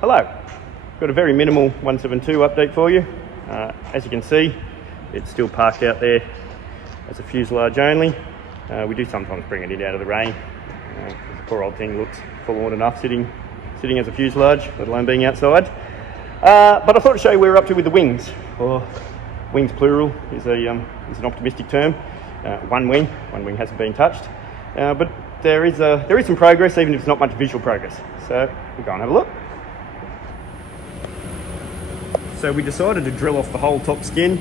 Hello, got a very minimal 172 update for you. As you can see, it's still parked out there as a fuselage only. We do sometimes bring it in out of the rain. The poor old thing looks forlorn enough sitting as a fuselage, let alone being outside. But I thought I'd show you where we're up to with the wings, or wings plural is an optimistic term. One wing hasn't been touched, but there is some progress, even if it's not much visual progress. So we'll go and have a look. So we decided to drill off the whole top skin.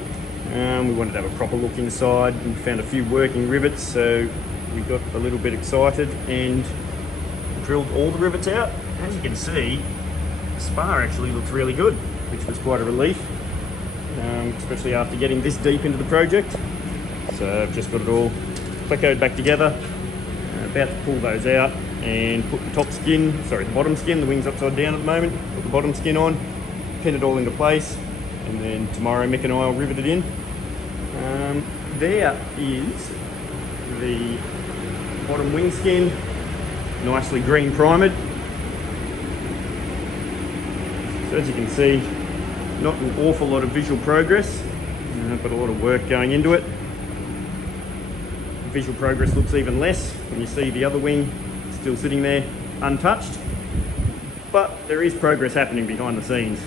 We wanted to have a proper look inside. We found a few working rivets, so we got a little bit excited and drilled all the rivets out. As you can see, the spar actually looks really good, which was quite a relief, especially after getting this deep into the project. So I've just got it all plecoed back together. About to pull those out and put the bottom skin, the wing's upside down at the moment, put the bottom skin on, pin it all into place, and then tomorrow Mick and I will rivet it in. There is the bottom wing skin, nicely green primed. So as you can see, not an awful lot of visual progress, but a lot of work going into it. The visual progress looks even less when you see the other wing still sitting there untouched, but there is progress happening behind the scenes.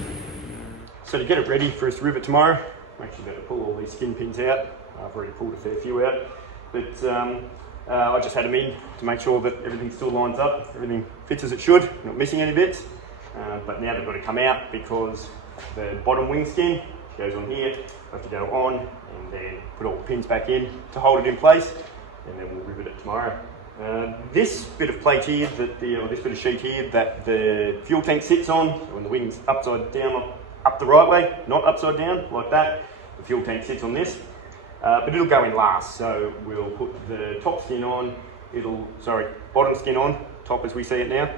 So to get it ready for us to rivet tomorrow, I'm actually going to pull all these skin pins out. I've already pulled a fair few out, but I just had them in to make sure that everything still lines up, everything fits as it should, not missing any bits. But now they've got to come out because the bottom wing skin goes on here. I have to go on and then put all the pins back in to hold it in place, and then we'll rivet it tomorrow. This bit of plate here, this bit of sheet here that the fuel tank sits on, so when the wing's upside down, up the right way, not upside down like that, the fuel tank sits on this, but it'll go in last. So we'll put the top skin on, bottom skin on, top as we see it now.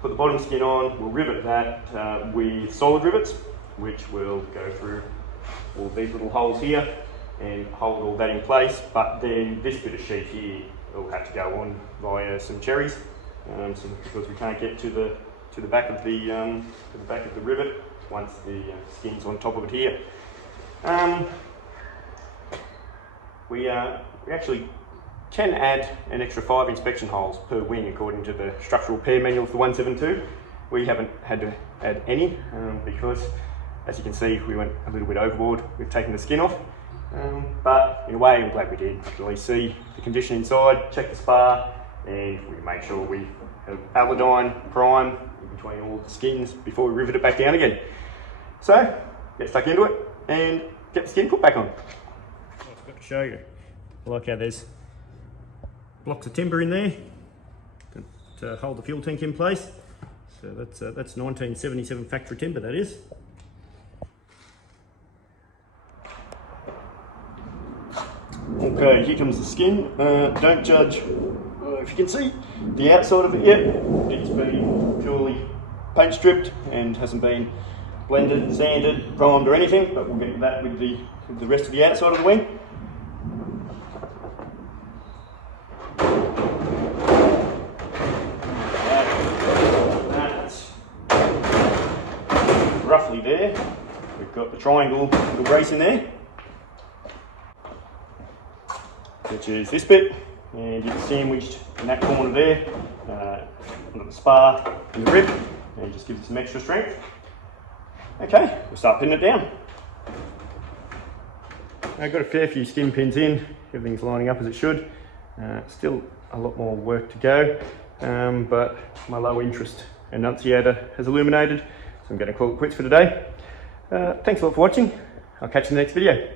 Put the bottom skin on, we'll rivet that with solid rivets, which will go through all these little holes here and hold all that in place. But then this bit of sheet here will have to go on via some cherries, because we can't get to the back of the rivet once the skin's on top of it here. We actually can add an extra 5 inspection holes per wing according to the structural repair manual for the 172. We haven't had to add any because, as you can see, we went a little bit overboard. We've taken the skin off, but in a way I'm glad we did. To really see the condition inside, check the spar, and we make sure we have Aladyne prime in between all the skins before we rivet it back down again. So, get stuck into it and get the skin put back on. I forgot to show you. I like how there's blocks of timber in there to hold the fuel tank in place. So that's 1977 factory timber, that is. Okay, here comes the skin. Don't judge if you can see the outside of it yet. It's been purely paint stripped and hasn't been blended, sanded, primed or anything, but we'll get to that with the rest of the outside of the wing. That's roughly there. We've got the triangle little brace in there, which is this bit, and it's sandwiched in that corner there, under the spar and the rib, and just gives it some extra strength. Okay, we'll start pinning it down. I've got a fair few skin pins in, everything's lining up as it should. Still a lot more work to go, but my low interest enunciator has illuminated, so I'm going to call it quits for today. Thanks a lot for watching. I'll catch you in the next video.